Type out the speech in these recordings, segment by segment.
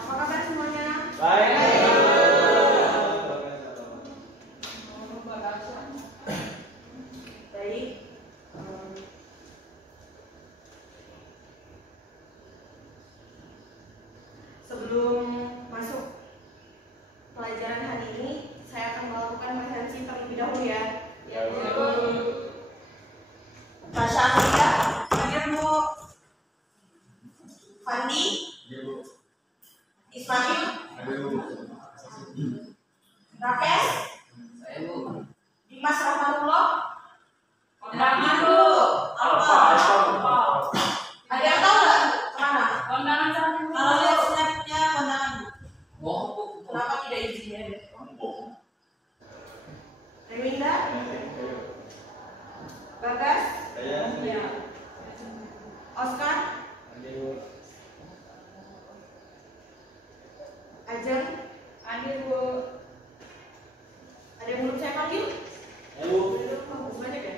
Apa kabar semuanya? Baik. Baik. Sebelum masuk pelajaran hari ini, saya akan melakukan referensi terlebih dahulu ya. Ya, Bu. Tasya Amelia, hadir Bu. Fandi, Ya, Bu. Ismail, Ada, Bu. Rakes, Saya, Bu. Dimas Rahmatullah. Kondangan, Bu. Apa? Ada yang tahu nggak kemana? Kondangan sana. Kalau lihat snapnya kondangan Bu. Bohong, Bu. Kenapa tidak izinnya deh? Bohong. Rewinda, Bagas, Saya. ya. Oscar, Ada, Bu. Ajeng, Hadir, Bu. ada yang belum saya panggil? Ya, Bu. Banyak ya?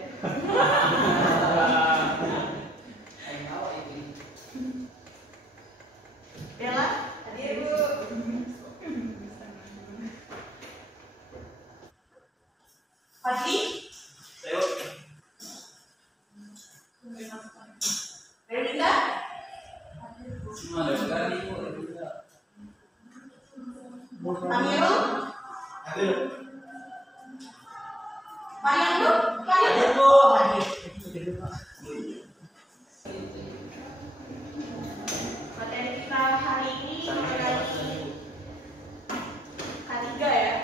Bella, Hadir, Bu. Fadli, Saya, Bu. Rewinda, Semua ada sekali, Bu. Amirul, Ada. Mariam Bu, Mariam Ada, Bu. Bu. Materi kita hari ini mengenai K3 ya.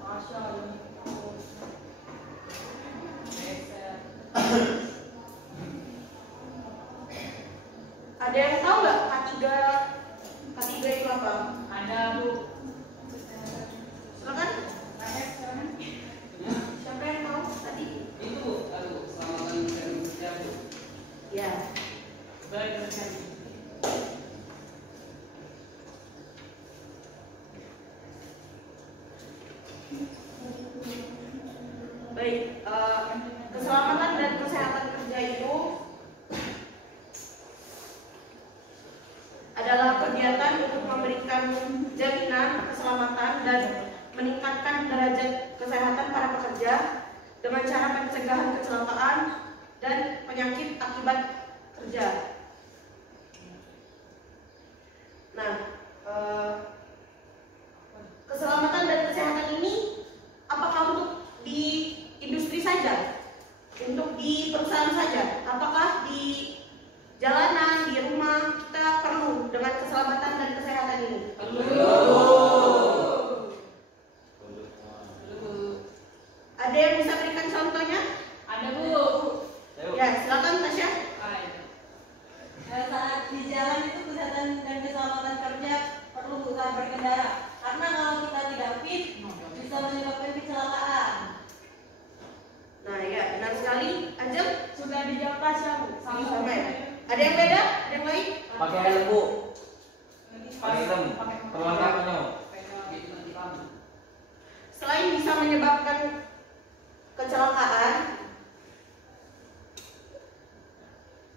Masya Allah. Ada yang tahu nggak K3? K3 itu apa? Ada, Bu. Silakan. Saya sekarang. Siapa yang tahu tadi? Itu, aduh, selamatkan kerja, Bu. Ya. Baik, sekali. Baik, keselamatan dan kesehatan kerja itu adalah kegiatan untuk memberikan jaminan keselamatan dan meningkatkan derajat kesehatan para pekerja dengan cara pencegahan kecelakaan dan penyakit akibat kerja. Nah, keselamatan dan kesehatan ini apakah untuk di industri saja, untuk di perusahaan saja, apakah di jalanan, di rumah kita perlu dengan keselamatan dan kesehatan ini? Ada yang bisa berikan contohnya? Ada, Bu. Ya, silakan Tasya. Baik. Saat di jalan itu kesehatan dan keselamatan kerja perlu saat berkendara, karena kalau kita tidak fit bisa menyebabkan kecelakaan. Nah, ya benar sekali. Ajeng, Sudah dijawab Tasya, Bu. sama ya. Ada yang beda? Ada yang lain? Pakai helm, Bu. Pakai helm. Pakai Perlengkapannya. Selain bisa menyebabkan kecelakaan,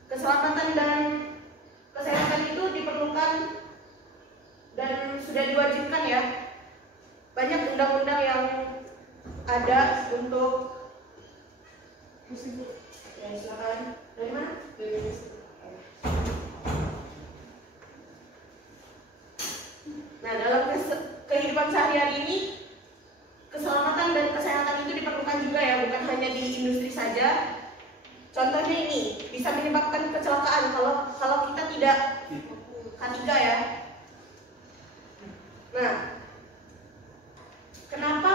keselamatan dan kesehatan itu diperlukan dan sudah diwajibkan ya. Banyak undang-undang yang ada untuk ya, silakan. Dari mana? Nah, dalam kehidupan sehari-hari ini keselamatan dan kesehatan itu diperlukan juga ya, bukan hanya di industri saja. Contohnya ini bisa menyebabkan kecelakaan kalau kita tidak K3 ya. Nah, kenapa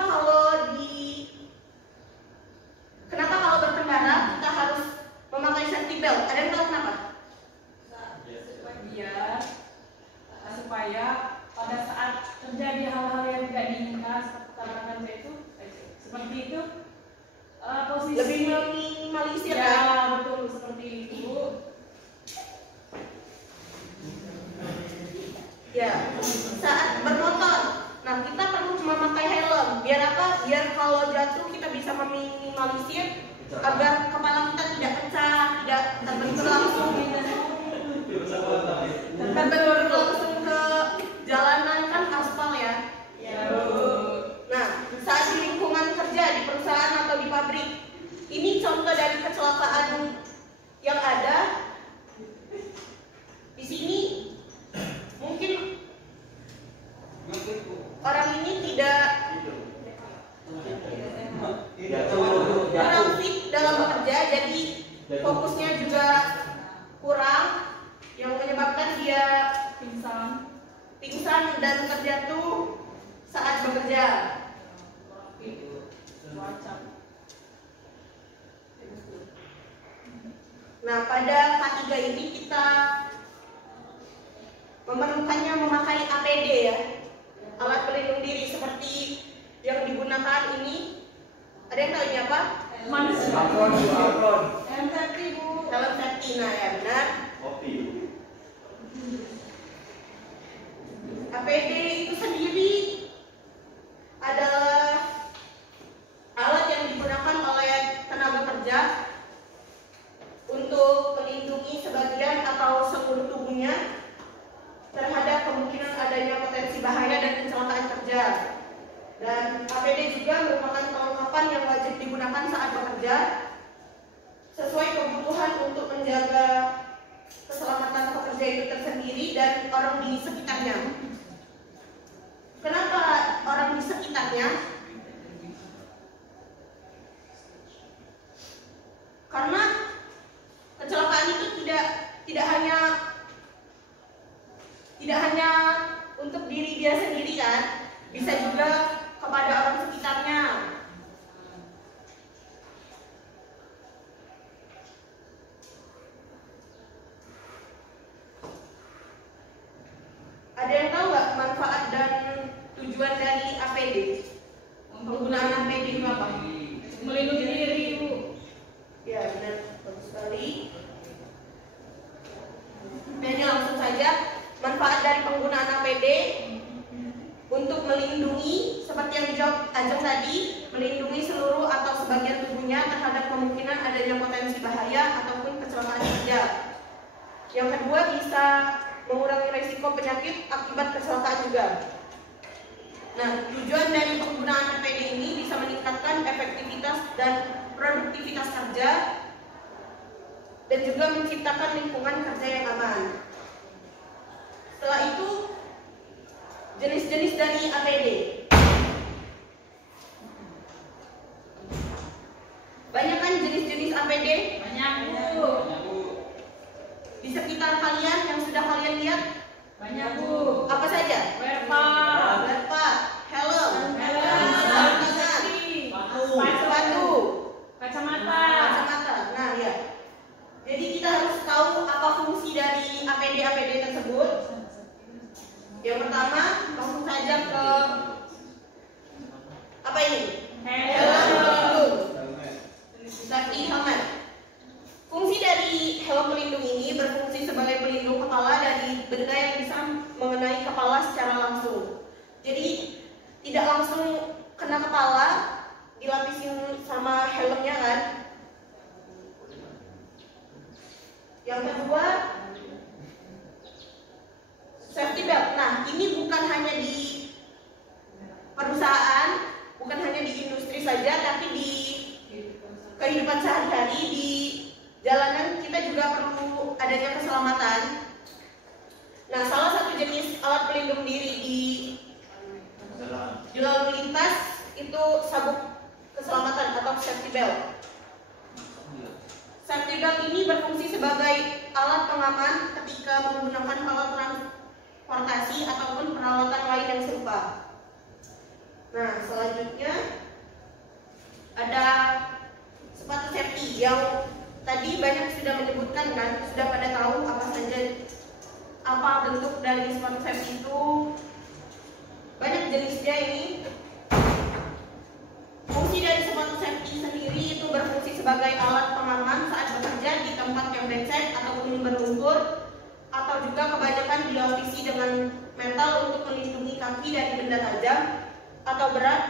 kalau berkendara kita harus memakai safety belt? belt. Ada yang tahu kenapa? Biar supaya pada saat terjadi hal-hal yang tidak diinginkan seperti itu, seperti itu, posisi Lebih meminimalisir ya, kan? betul seperti itu. Ya, saat bermotor. Nah, kita perlu memakai helm. Biar apa? Biar kalau jatuh kita bisa meminimalisir agar kepala kita tidak pecah, tidak terbentur langsung ke jalanan, kan aspal ya. Nah, saat di lingkungan kerja, di perusahaan atau di pabrik, ini contoh dari kecelakaan yang ada. Di sini mungkin orang ini tidak kurang fit dalam bekerja, jadi fokusnya juga kurang, yang menyebabkan dia pingsan dan terjatuh saat bekerja. Nah, pada K3 ini kita memerlukannya memakai APD ya, alat pelindung diri seperti yang digunakan ini. Ada yang tahu ini apa? Manusia. Helm safety, Bu. Helm safety. Nah, ya benar. APD itu sendiri adalah alat yang digunakan oleh tenaga kerja untuk melindungi sebagian atau seluruh tubuhnya terhadap kemungkinan adanya potensi bahaya dan kecelakaan kerja. Dan APD juga merupakan perlengkapan yang wajib digunakan saat bekerja sesuai kebutuhan untuk menjaga keselamatan pekerja itu tersendiri dan orang di sekitarnya. Kenapa orang di sekitarnya? Karena kecelakaan itu tidak hanya untuk diri dia sendiri kan, bisa juga kepada orang sekitarnya. Ada yang tahu nggak manfaat dan tujuan dari APD? Penggunaan APD itu apa? Melindungi diri, Bu. Ya benar, bagus sekali. Nah, ini langsung saja. Manfaat dari penggunaan APD untuk melindungi, seperti yang dijawab Ajeng tadi, melindungi seluruh atau sebagian tubuhnya terhadap kemungkinan adanya potensi bahaya ataupun kecelakaan kerja. Yang kedua, bisa mengurangi risiko penyakit akibat kecelakaan juga. Nah, tujuan dari penggunaan APD ini bisa meningkatkan efektivitas dan produktivitas kerja dan juga menciptakan lingkungan kerja yang aman. Setelah itu, jenis-jenis dari APD. Banyak kan jenis-jenis APD? Banyak, Bu. Di sekitar kalian yang sudah kalian lihat? Banyak, Bu. Apa saja? Werpa. Werpa, helm, Helm, sepatu, kacamata. kacamata. Nah, ya. Jadi kita harus tahu apa fungsi dari APD tersebut. Yang pertama, langsung saja ke apa ini? Helm pelindung. Safety helmet. Fungsi dari helm pelindung ini berfungsi sebagai pelindung kepala dari benda yang bisa mengenai kepala secara langsung. Jadi tidak langsung kena kepala, dilapisin sama helmnya kan. Yang kedua, safety belt. Nah, ini bukan hanya di perusahaan, bukan hanya di industri saja, tapi di kehidupan sehari-hari, di jalanan kita juga perlu adanya keselamatan. Nah, salah satu jenis alat pelindung diri di lalu lintas itu sabuk keselamatan atau safety belt. Safety belt ini berfungsi sebagai alat pengaman ketika menggunakan alat transportasi ataupun peralatan lain yang serupa. Nah, selanjutnya ada sepatu safety yang tadi banyak sudah menyebutkan kan, sudah pada tahu apa bentuk dari sepatu safety itu. Banyak jenisnya ini. Fungsi dari sepatu safety sendiri itu berfungsi sebagai alat pengaman saat bekerja di tempat yang becek ataupun berlumpur, atau juga kebanyakan dilapisi dengan metal untuk melindungi kaki dari benda tajam atau berat,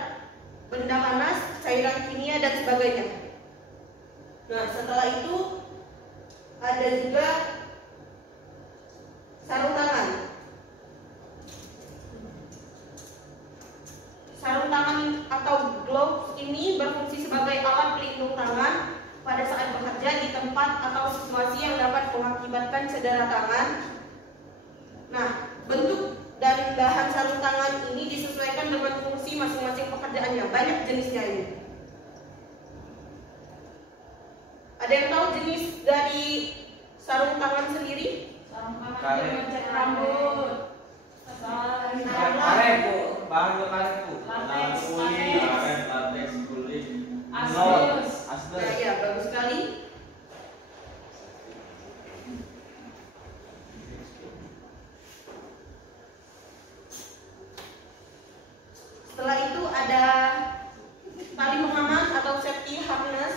benda panas, cairan kimia dan sebagainya. Nah, setelah itu ada juga sarung tangan. Sarung tangan atau gloves ini berfungsi sebagai alat pelindung tangan pada saat bekerja di tempat atau situasi yang dapat mengakibatkan cedera tangan. Nah, bentuk dan bahan sarung tangan ini disesuaikan dengan fungsi masing-masing pekerjaannya. Banyak jenisnya ini. Ada yang tahu jenis dari sarung tangan sendiri? Sarung tangan Karet. untuk ngecat rambut. Karet bu, bahan buat karet bu. Latex, kulit, latex, latex, kulit. asbes. Asbes. Nah, ya, bagus sekali. Setelah itu ada tali pengaman atau safety harness.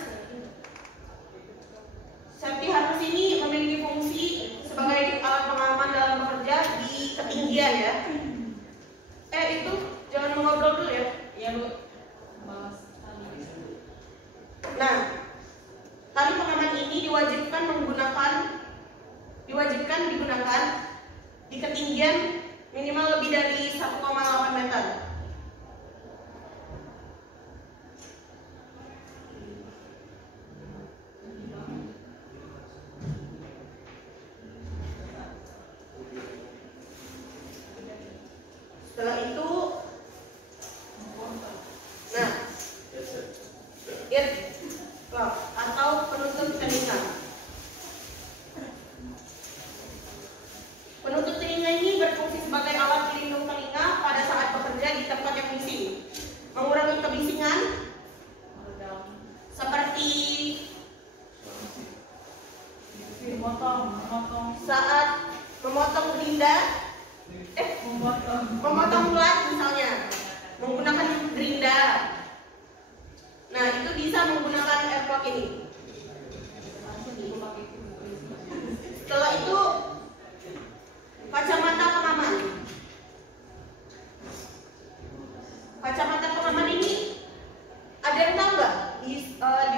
Safety harness ini memiliki fungsi sebagai alat pengaman dalam bekerja di ketinggian ya. Itu jangan mengobrol dulu ya. Iya bu. Balas tali. Nah, tali pengaman ini diwajibkan digunakan di ketinggian minimal lebih dari 1,8 meter. Setelah itu, nah, earplug atau penutup telinga. Penutup telinga ini berfungsi sebagai alat pelindung telinga pada saat bekerja di tempat yang bising, mengurangi kebisingan seperti saat memotong gerinda, memotong ulat misalnya, menggunakan gerinda. Nah, itu bisa menggunakan earplug ini. Setelah itu kacamata pengaman. Kacamata pengaman ini ada yang tahu nggak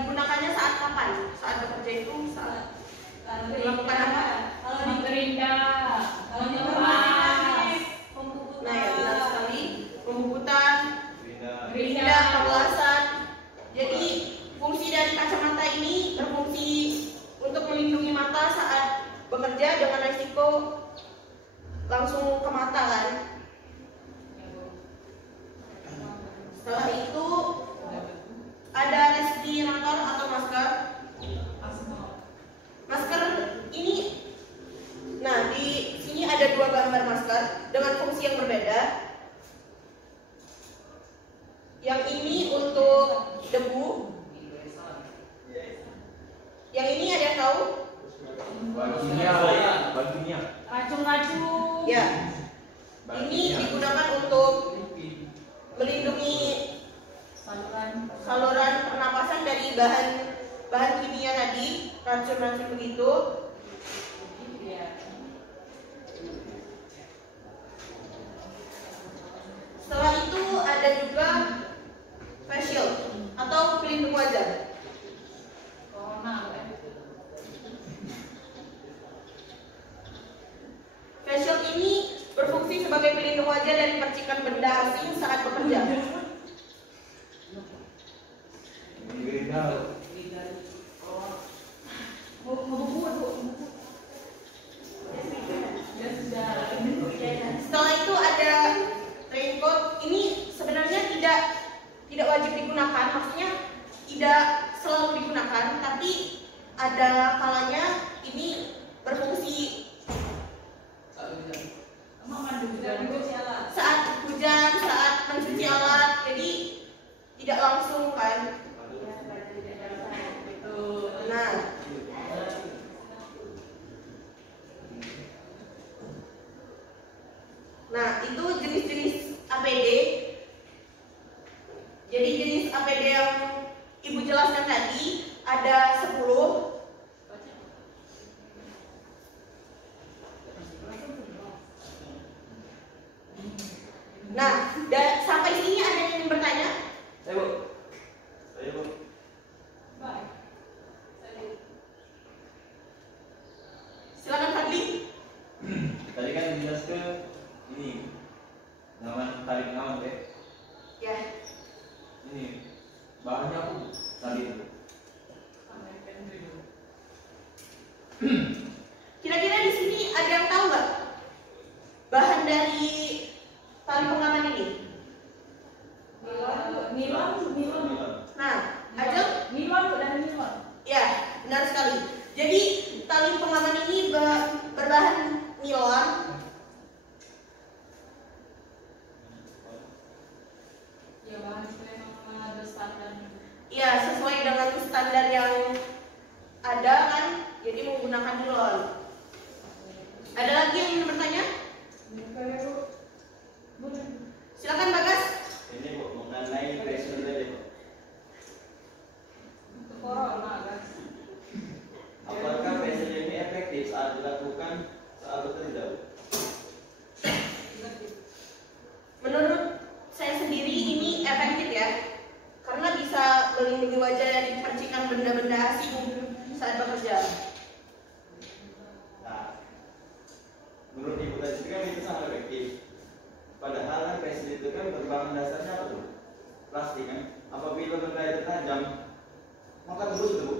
digunakannya saat kapan? Saat bekerja itu saat melakukan apa? Kalau di Gerinda. kalau di pembukutan. Nah, ya benar sekali. Pembukutan, gerinda, pengelasan. Jadi fungsi dari kacamata ini berfungsi untuk melindungi mata saat bekerja dengan resiko langsung ke mata kan. Setelah itu ada respirator atau masker. Masker ini, nah di sini ada dua gambar masker dengan fungsi yang berbeda. Yang ini untuk debu. Yang ini ada yang tahu? Baginya. Racun-racun. Ya. Ini digunakan untuk melindungi saluran pernapasan dari bahan kimia tadi, racun-racun begitu. Setelah itu ada juga face shield atau pelindung wajah. Face shield ini berfungsi sebagai pelindung wajah dari percikan benda asing saat bekerja. Setelah itu ada raincoat. Ini sebenarnya tidak wajib digunakan, maksudnya tidak selalu digunakan, tapi ada kalanya ini berfungsi saat hujan, saat mencuci alat, Nah, itu jenis-jenis APD. Jadi jenis APD yang Ibu jelaskan tadi ada 10. Nah, sampai sini ada yang ingin bertanya? Saya Bu. Saya Bu. Baik. Silakan Fadli. Tadi kan dijelaskan ini nama tarik pengaman ya. Ya. Ini bahannya apa Bu? Tadi itu. Kira-kira di sini ada yang tahu nggak bahan dari tali pengaman ini? Nilon. Nah, Ajeng? Nilon dan nilon. Ya, benar sekali. Jadi tali pengaman ini berbahan nilon. Ya bahan itu memang ada standar. Ya, sesuai dengan standar yang ada kan, jadi menggunakan nilon. Ada lagi yang ingin bertanya? Silakan Bagas. Ini Bu mengenai pressure tadi Bu. Untuk corona guys. Apakah pressure ini efektif saat dilakukan saat bekerja Bu? Menurut saya sendiri ini efektif ya, karena bisa melindungi wajah dari percikan benda-benda asing saat bekerja. Nah, menurut Ibu tadi kan itu sangat efektif. Padahal kan pressure itu kan berbahan dasarnya apa tuh? Plastik kan. Apabila benda itu tajam, maka terus tuh Bu.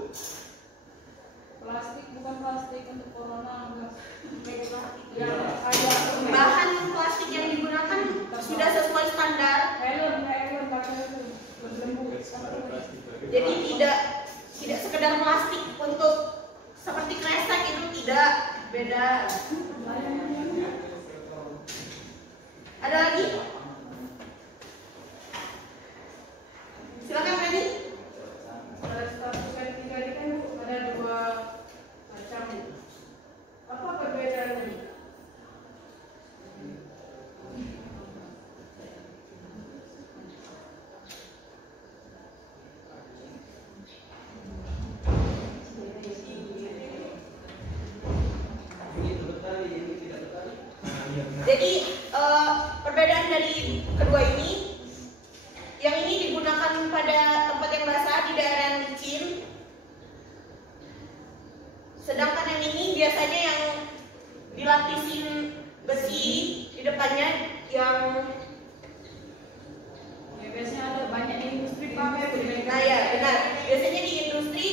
Plastik bukan plastik untuk corona guys. Ya, Ada bahan plastik yang digunakan sudah sesuai standar, helm pakai itu berlembu. jadi tidak sekedar plastik untuk seperti kresek itu tidak, beda. Ada lagi? Silakan Freddy. Status K3 ini kan ada 2 macam. Apa perbedaannya? Ini bertali, ini tidak bertali. Jadi perbedaan dari kedua ini, yang ini digunakan pada tempat yang basah di daerah yang licin, sedangkan yang ini biasanya yang dilapisin besi di depannya yang Ya biasanya ada banyak industri pakai berbeda. nah ya benar, biasanya di industri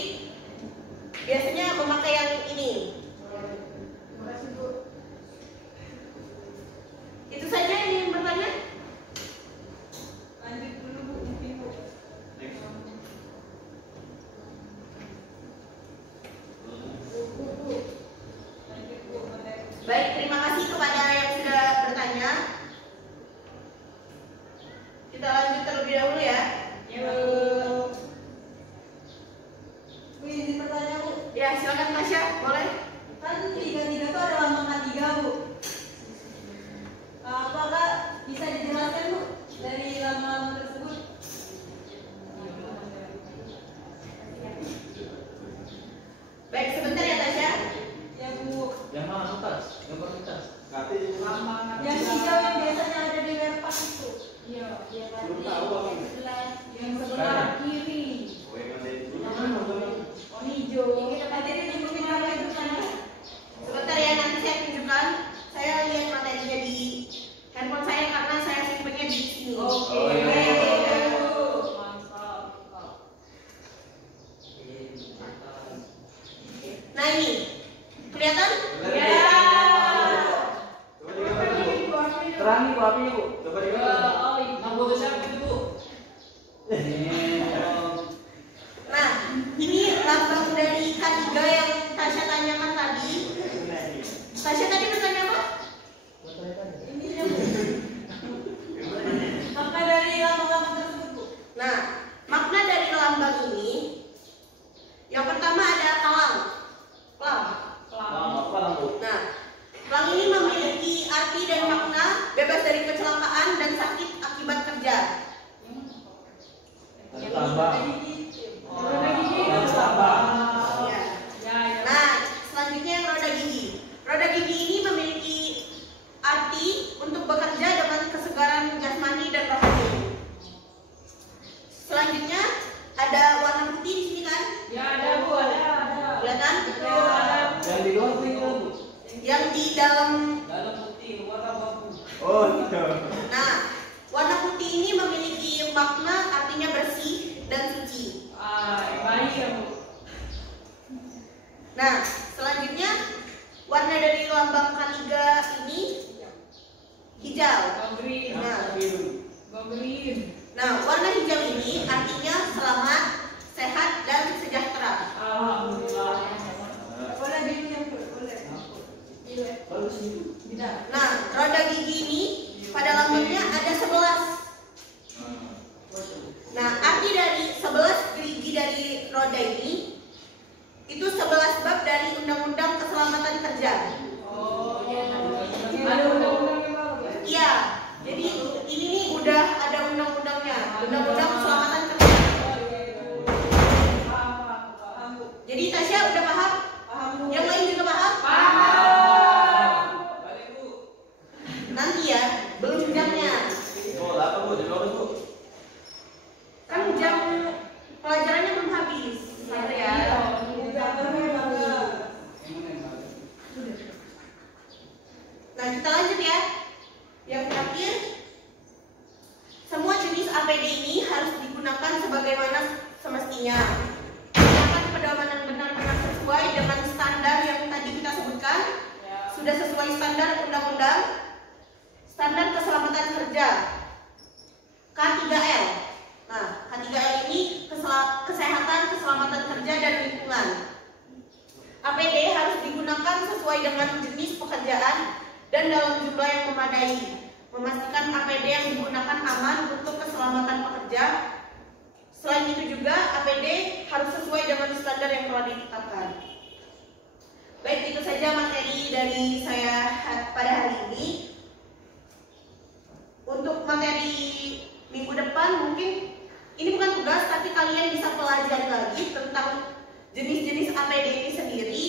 biasanya memakai yang ini. Terima kasih Bu. Itu saja yang ingin bertanya. Lanjut dulu Bu, mungkin Bu. Lanjut Bu, boleh. Baik, terima kasih kepada yang sudah bertanya. Kita lanjut terlebih dahulu ya. Bu, izin bertanya Bu. Ya, silakan Tasya. Nah, warna putih ini memiliki makna artinya bersih dan suci. Baik ya Bu. Nah, selanjutnya warna dari lambang K3 ini hijau. Go green. Nah, Go green. nah, warna hijau ini artinya selamat, sehat, dan sejahtera. Alhamdulillah. Boleh biru yang boleh. Biru ya. Tidak. Nah, roda gigi ini pada lambangnya ada 11. Nah, arti dari 11 gigi dari roda ini itu 11 bab dari Undang-Undang Keselamatan Kerja. Oh, ada undang-undangnya baru ya? Iya, jadi ini nih udah ada undang-undangnya, Undang-Undang Keselamatan Kerja. Paham. Jadi Tasya udah paham? Paham Bu. Yang lain juga paham? Paham. Balik Bu. Nanti ya, belum jamnya. Oh, apa Bu? Jam berapa Bu? Kan jam pelajarannya belum habis. Santai ya. Nah, kita lanjut ya. Yang terakhir, semua jenis APD ini harus digunakan sebagaimana semestinya. Gunakan pedoman benar-benar sesuai dengan standar yang tadi kita sebutkan. Sudah sesuai standar undang-undang, standar keselamatan kerja, K3L. Nah, K3L ini kesehatan, keselamatan kerja, dan lingkungan. APD harus digunakan sesuai dengan jenis pekerjaan dan dalam jumlah yang memadai. Memastikan APD yang digunakan aman untuk keselamatan pekerja. Selain itu juga APD harus sesuai dengan standar yang telah ditetapkan. Baik, itu saja materi dari saya pada hari ini. Untuk materi minggu depan mungkin ini bukan tugas, tapi kalian bisa pelajari lagi tentang jenis-jenis APD ini sendiri.